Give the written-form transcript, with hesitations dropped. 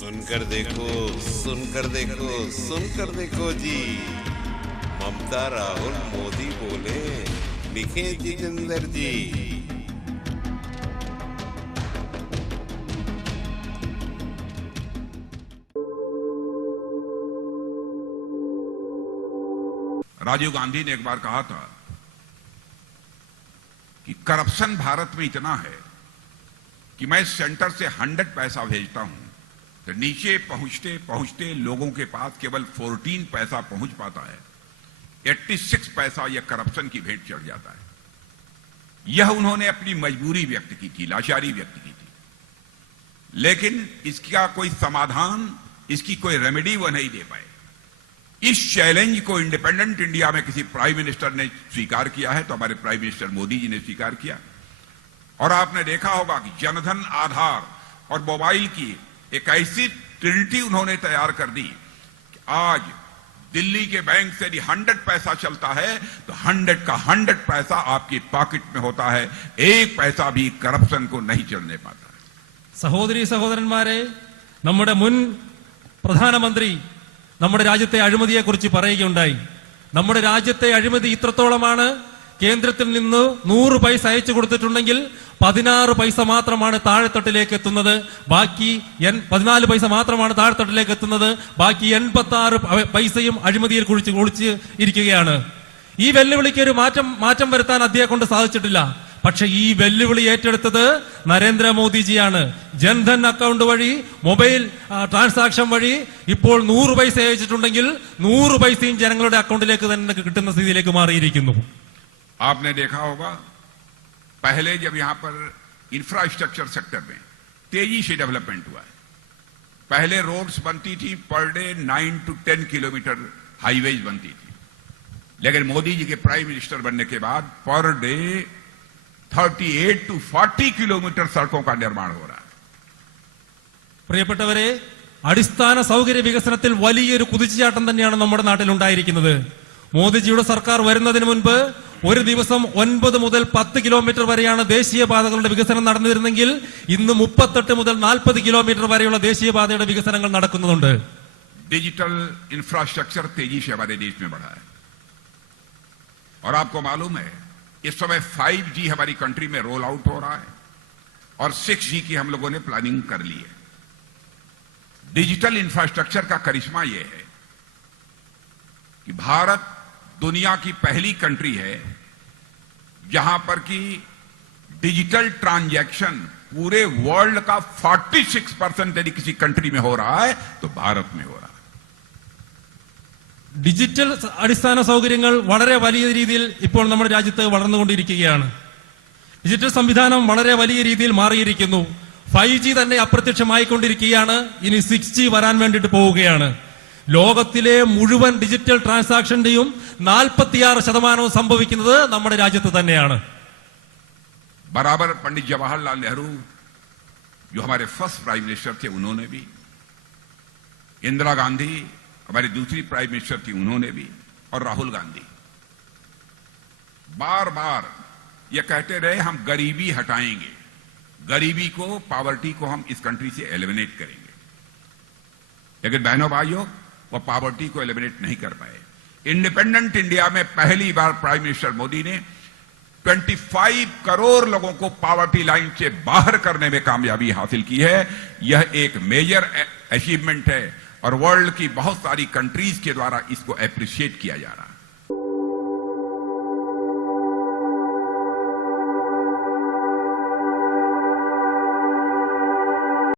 सुनकर देखो, सुनकर देखो, सुनकर देखो जी। ममता, राहुल, मोदी बोले, लिखे जितेंद्र जी। राजीव गांधी ने एक बार कहा था कि करप्शन भारत में इतना है कि मैं सेंटर से 100 पैसा भेजता हूं तो नीचे पहुंचते पहुंचते लोगों के पास केवल 14 पैसा पहुंच पाता है। 86 पैसा यह करप्शन की भेंट चढ़ जाता है। यह उन्होंने अपनी मजबूरी व्यक्त की थी, लाचारी व्यक्त की थी, लेकिन इसका कोई समाधान, इसकी कोई रेमेडी वह नहीं दे पाए। इस चैलेंज को इंडिपेंडेंट इंडिया में किसी प्राइम मिनिस्टर ने स्वीकार किया है तो हमारे प्राइम मिनिस्टर मोदी जी ने स्वीकार किया। और आपने देखा होगा कि जनधन, आधार और मोबाइल की एक ऐसी ट्रिनिटी उन्होंने तैयार कर दी कि आज दिल्ली के बैंक से 100 पैसा चलता है तो 100 का 100 पैसा आपकी पॉकेट में होता है। एक पैसा भी करप्शन को नहीं चलने पाता। സഹോദരീ സഹോദരന്മാരെ, നമ്മുടെ മുൻ പ്രധാനമന്ത്രി നമ്മുടെ രാജ്യത്തെ അഴിമതിയെക്കുറിച്ച് പറയുകയുണ്ടായി. നമ്മുടെ രാജ്യത്തെ അഴിമതി ഇത്രത്തോളമാണ്, കേന്ദ്രത്തിൽ നിന്ന് 100 പൈസ അയച്ചു കൊടുത്തിട്ടുണ്ടെങ്കിൽ 16 പൈസ മാത്രമാണ് താഴെത്തട്ടിലേക്ക് എത്തുന്നത്. ബാക്കി 14 പൈസ മാത്രമാണ് താഴെത്തട്ടിലേക്ക് എത്തുന്നത്. ബാക്കി 86 പൈസയും അഴിമതിയിൽ കുഴിച്ച് ഒളിച്ച് ഇരിക്കുകയാണ്. ഈ വെല്ലുവിളിക്ക് ഒരു മാറ്റം വരുത്താൻ അദ്ദേഹം കൊണ്ട് സാധിച്ചിട്ടില്ല. പക്ഷെ ഈ വെല്ലുവിളി ഏറ്റെടുത്തത് നരേന്ദ്രമോദിജിയാണ്. ജൻധൻ അക്കൗണ്ട് വഴി, മൊബൈൽ ട്രാൻസാക്ഷൻ വഴി ഇപ്പോൾ 100 പൈസ അയച്ചിട്ടുണ്ടെങ്കിൽ 100 പൈസയും ജനങ്ങളുടെ അക്കൗണ്ടിലേക്ക് തന്നെ കിട്ടുന്ന സ്ഥിതിയിലേക്ക് മാറിയിരിക്കുന്നു. आपने देखा होगा पहले जब यहां पर इंफ्रास्ट्रक्चर सेक्टर में तेजी से डेवलपमेंट हुआ है, पहले रोड्स बनती थी per day 9 to 10 kilometre highways बनती थी, लेकिन मोदी जी के प्राइम मिनिस्टर बनने के बाद पर डे 38 to 40 किलोमीटर सड़कों का निर्माण हो रहा है. പ്രിയപ്പെട്ടവരെ, അടിസ്ഥാന സൗകര്യ വികസനത്തിൽ വലിയൊരു കുതിച്ചുചാട്ടം തന്നെയാണ് നമ്മുടെ നാട്ടിൽ ഉണ്ടായിരിക്കുന്നത്. മോദിജിയുടെ സർക്കാർ വരുന്നതിന് മുൻപ് ഒരു ദിവസം 9 മുതൽ 10 കിലോമീറ്റർ വരെയാണ് ദേശീയപാതകളുടെ വികസനം നടന്നിരുന്നെങ്കിൽ ഇന്ന് 38 മുതൽ 40 കിലോമീറ്റർ വരെയുള്ള ദേശീയപാതയുടെ വികസനങ്ങൾ നടക്കുന്നുണ്ട്. डिजिटल इंफ्रास्ट्रक्चर तेजी से हमारे देश में बढ़ा है और आपको मालूम है इस समय 5G हमारी कंट्री में रोल आउट हो रहा है और 6G की हम लोगों ने प्लानिंग कर ली है. डिजिटल इंफ्रास्ट्रक्चर का करिश्मा यह है कि भारत दुनिया की पहली कंट्री है जहां पर कि डिजिटल ट्रांजैक्शन पूरे वर्ल्ड का 46% यदि किसी कंट्री में हो रहा है तो भारत में हो रहा है. ഡിജിറ്റൽ അടിസ്ഥാന സൗകര്യങ്ങൾ വളരെ വലിയ രീതിയിൽ ഇപ്പോൾ നമ്മുടെ രാജ്യത്ത് വളർന്നുകൊണ്ടിരിക്കുകയാണ്. ഡിജിറ്റൽ സംവിധാനം വളരെ വലിയ രീതിയിൽ മാറിയിരിക്കുന്നു. 5G തന്നെ അപ്രത്യക്ഷമായിക്കൊണ്ടിരിക്കുകയാണ്. ഇനി 6G വരാൻ വേണ്ടിയിട്ട് പോവുകയാണ്. ലോകത്തിലെ മുഴുവൻ ഡിജിറ്റൽ ട്രാൻസാക്ഷന്റെയും 46% സംഭവിക്കുന്നത് നമ്മുടെ രാജ്യത്ത് തന്നെയാണ്. बराबर पंडित जवाहरलाल नेहरू जो हमारे फर्स्ट प्राइम मिनिस्टर थे उन्होंने भी, इंदिरा गांधी हमारी दूसरी प्राइम मिनिस्टर थी उन्होंने भी, और राहुल गांधी बार बार ये कहते रहे हम गरीबी हटाएंगे, गरीबी को, पॉवर्टी को हम इस कंट्री से एलिमिनेट करेंगे. लेकिन बहनों भाइयों, वो पॉवर्टी को एलिमिनेट नहीं कर पाए. इंडिपेंडेंट इंडिया में पहली बार प्राइम मिनिस्टर मोदी ने 25 करोड़ लोगों को पॉवर्टी लाइन से बाहर करने में कामयाबी हासिल की है. यह एक मेजर अचीवमेंट है और वर्ल्ड की बहुत सारी कंट्रीज के द्वारा इसको एप्रिशिएट किया जा रहा है.